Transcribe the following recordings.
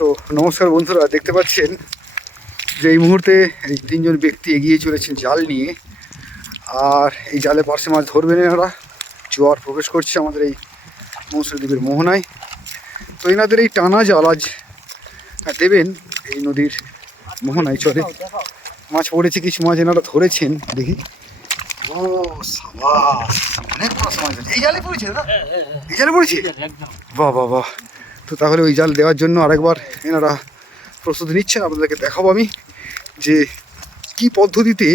তো নমস্কার বন্ধুরা দেখতে পাচ্ছেন যে এই মুহূর্তে এই তিনজন ব্যক্তি এগিয়ে চলেছেন জাল নিয়ে। আর এই জালে পার্শ্বে মাছ ধরবেন এনারা জোয়ার প্রবেশ করছে আমাদের এই মৌসুমদ্বীপের মোহনায়। তো এনাদের এই টানা জাল আজ দেবেন এই নদীর মোহনায় চলে। মাছ পড়েছে কিছু মাছ এনারা ধরেছেন দেখি। ও সাবাস অনেক বড় আছে। এই জালে পড়েছে দাদা? এই জালে পড়েছে? বাহ বাহ বাহ। তো তাহলে ওই জাল দেওয়ার জন্য আরেকবার এনারা প্রস্তুতি নিচ্ছেন। আপনাদেরকে দেখাবো আমি যে কি পদ্ধতিতে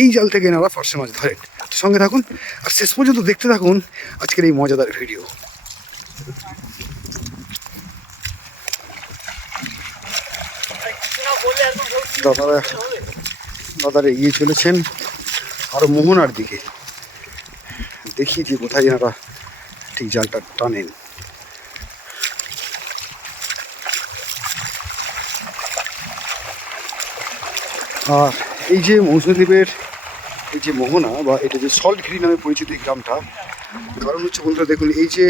এই জাল থেকে এনারা ফার্সে মাছ ধরেন। সঙ্গে থাকুন আর শেষ পর্যন্ত দেখতে থাকুন আজকের এই মজাদার ভিডিও। দাদারা দাদারা এগিয়ে চলেছেন আরও মোহনার দিকে। দেখি যে কোথায় এনারা ঠিক জালটা টানেন। এই যে মৌসুমদ্বীপের এই যে মোহনা বা এটা যে সল্ট ঘিরি নামে পরিচিত এই গ্রামটা কারণ হচ্ছে বন্ধুরা দেখুন, এই যে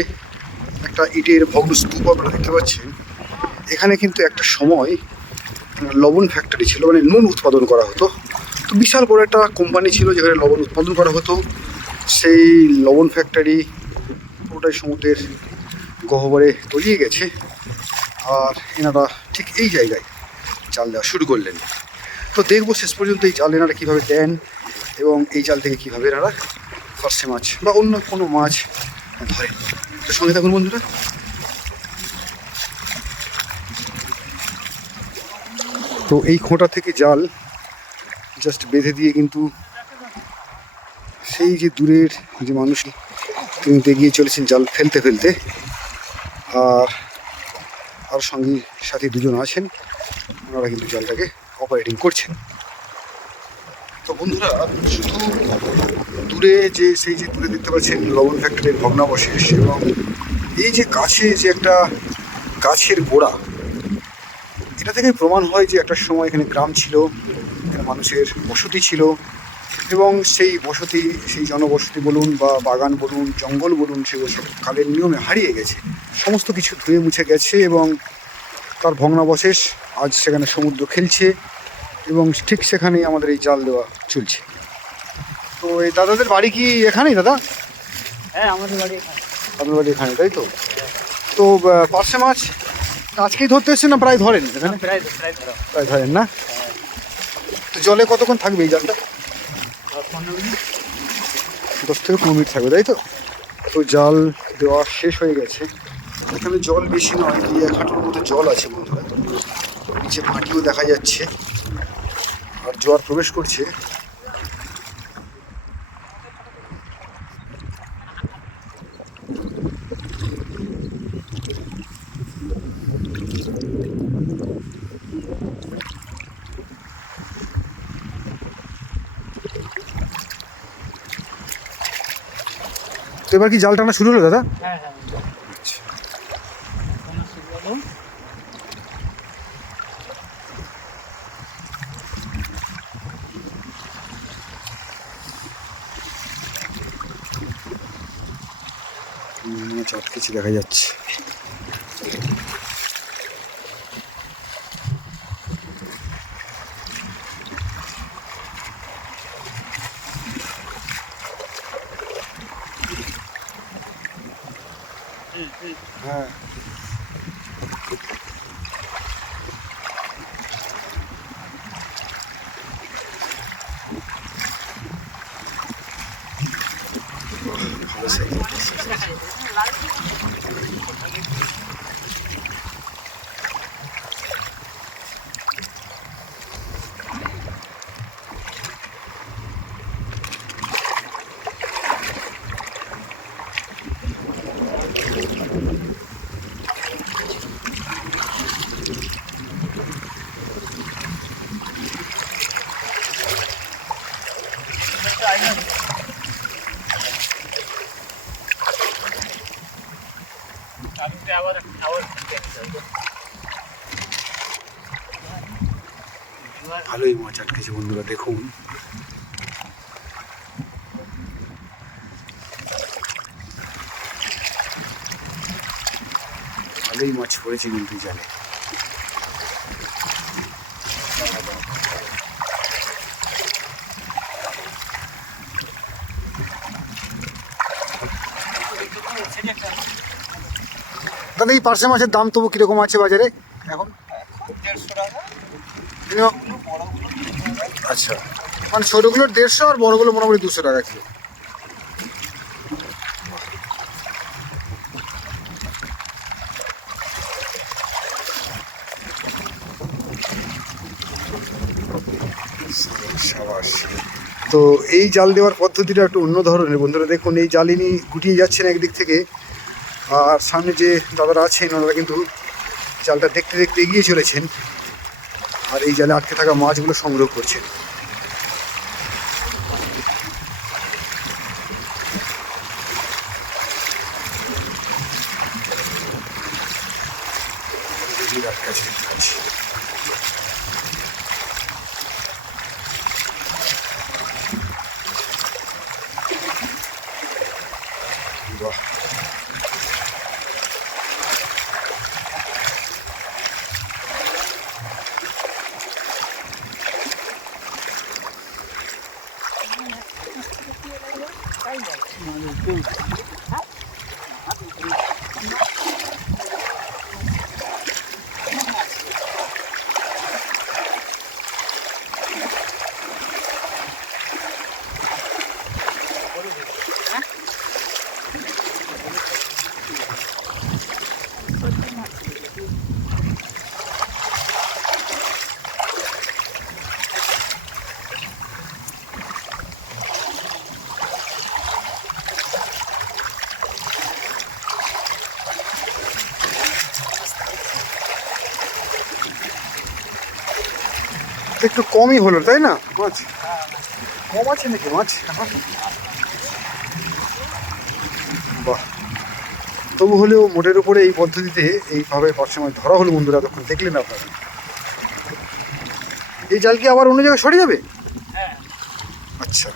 একটা ইটের ভগ্ন স্তূপ আপনারা দেখতে পাচ্ছেন, এখানে কিন্তু একটা সময় লবণ ফ্যাক্টরি ছিল মানে নুন উৎপাদন করা হতো। তো বিশাল বড় একটা কোম্পানি ছিল যেখানে লবণ উৎপাদন করা হতো। সেই লবণ ফ্যাক্টরি পুরোটাই সমুদ্রের গহ্বরে তলিয়ে গেছে। আর এনারা ঠিক এই জায়গায় চাল দেওয়া শুরু করলেন। তো দেখব শেষ পর্যন্ত এই জাল এনারা কীভাবে দেন এবং এই জাল থেকে কীভাবে এনারা ফর্সে মাছ বা অন্য কোনো মাছ ধরে তো সঙ্গে থাকুন বন্ধুরা। তো এই খোঁটা থেকে জাল জাস্ট বেঁধে দিয়ে কিন্তু সেই যে দূরের যে মানুষ তিনি এগিয়ে চলেছেন জাল ফেলতে ফেলতে, আর আর সঙ্গী সাথে দুজন আছেন। ওনারা কিন্তু জালটাকে অপারেটিং করছেন। তো বন্ধুরা, শুধু দূরে যে সেই যে দূরে দেখতে পাচ্ছেন লবণ ফ্যাক্টরির ভগ্নাবশেষ এবং এই যে কাছে যে একটা গাছের গোড়া, এটা থেকে প্রমাণ হয় যে একটা সময় এখানে গ্রাম ছিল, এখানে মানুষের বসতি ছিল এবং সেই বসতি, সেই জনবসতি বলুন বা বাগান বলুন, জঙ্গল বলুন সেগুলো সব কালের নিয়মে হারিয়ে গেছে। সমস্ত কিছু ধুয়ে মুছে গেছে এবং তার ভগ্নাবশেষ আজ সেখানে সমুদ্র খেলছে এবং ঠিক সেখানেই আমাদের এই জাল দেওয়া চলছে। তো এই দাদাদের বাড়ি কি এখানেই দাদা? হ্যাঁ আমাদের বাড়ি এখানে। আপনার বাড়ি এখানে তাই তো? তো পার্শে মাছ আজকেই ধরতে এসছেন না প্রায় ধরেন? এখানে? প্রায় প্রায় ধরেন না? তো জলে কতক্ষণ থাকবে এই জালটা? দশ থেকে পনেরো মিনিট থাকবে তাই তো? তো জাল দেওয়া শেষ হয়ে গেছে। এখানে জল বেশি নয় এই এক হাঁটুর মতো জল আছে বন্ধুরা। নিচে মাটিও দেখা যাচ্ছে। আর জল প্রবেশ করছে। এবার কি জাল টানা শুরু হলো, দাদা? হ্যাঁ হ্যাঁ কোনো শুরু হলো আটকেছে দেখা যাচ্ছে। ভালোই মাছ কিছু বন্ধুরা দেখুন। ভালোই মাছ পড়েছে কিন্তু জালে। দাদা এই পার্সে মাছের দাম তবু কীরকম আছে বাজারে? এখন আচ্ছা। মানে ছোটোগুলোর দেড়শো আর বড়গুলো মোটামুটি দুশো টাকা কিলো। তো এই জাল দেওয়ার পদ্ধতিটা একটু অন্য ধরনের। বন্ধুরা দেখুন এই জালিনি গুটিয়ে যাচ্ছেন একদিক থেকে। আর সামনে যে দাদারা আছেন, ওনারা কিন্তু জালটা দেখতে দেখতে এগিয়ে চলেছেন আর এই জালে আটকে থাকা মাছগুলো সংগ্রহ করছেন। বিরাট একটু কমই হলো তাই না? মাছ। কম আছে নাকি মাছ? এখন বাহ। তবু হলেও মোটের উপরে এই পদ্ধতিতে এইভাবে পার্শ্ব মাছ ধরা হলো বন্ধুরা তখন দেখলেন আপনারা। এই জাল কি আবার অন্য জায়গায় সরে যাবে? হ্যাঁ। আচ্ছা।